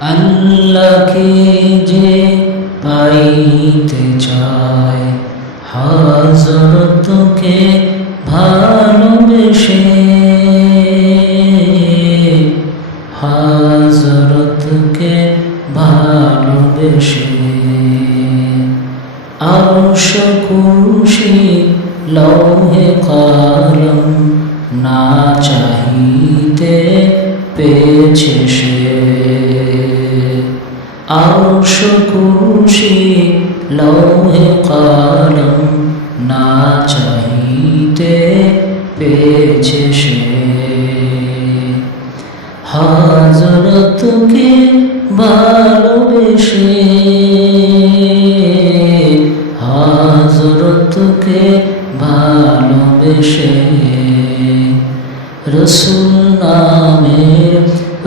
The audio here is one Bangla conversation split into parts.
আল্লাহকে যে পাইতে চায় হযরতকে ভালোবেসে, হযরতকে ভালোবেসে। আরশ কুরসি লৌহে কলম না চাহিতে পেয়েছে সে। আরশ কুরসি লৌহে কলম না চাহিতে পেয়েছে সে। হযরতকে ভালোবেসে, হযরতকে ভালোবেসে। রসূল নামের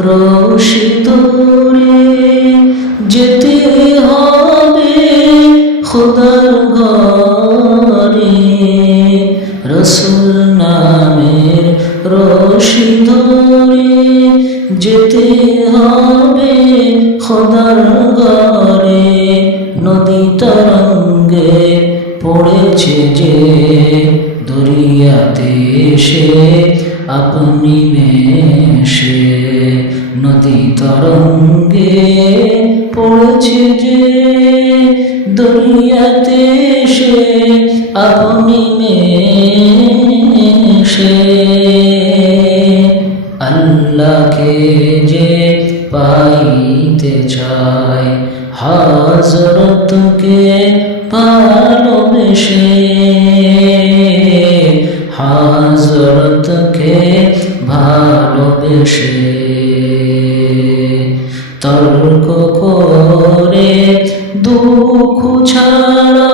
রশি ধরে যেতে হবে খোদার ঘরে। রসূল নামের রশি ধরে যেতে হবে খোদার ঘরে। নদী তরঙ্গে পড়েছে যে দরিয়াতে সে আপনি মেশে। নদী তরঙ্গে পড়েছে যে দরিয়াতে সে আপনি মেশে। আল্লাহকে যে পাইতে চায় হযরতকে ভালোবেসে, হযরতকে ভালোবেসে। তর্ক করে দুঃখ ছাড়া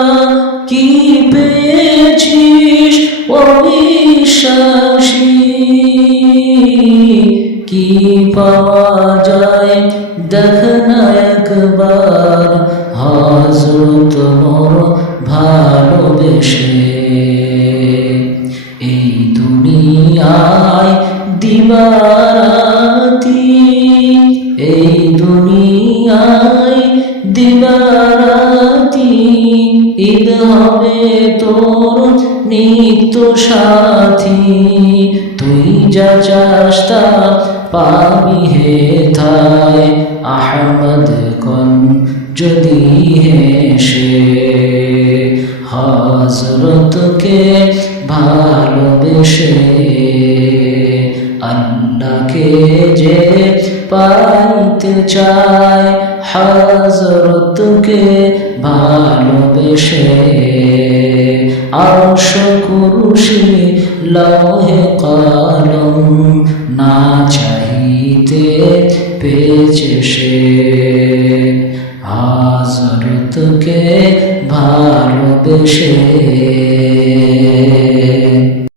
কি পেয়েছিস অবিশ্বাসী? কি পাওয়া যায় দেখ না একবার হযরত মোর ভালোবেসে। এই দুনিয়ায় দিবারাতি, এই দুনিয়ায় দিবারাতি ঈদ হবে তোর নিত্য সাথী। তুই যা চাস তা পাবি হেথায় আহমদ কোন যদি হেসে। হযরতকে ভালোবেসে, আল্লাহকে যে পাইতে চায় হযরতকে ভালোবেসে। আরশ কুরসি লৌহে কলম না চাহিতে পেয়েছে সে। হযরতকে ভালোবেসে।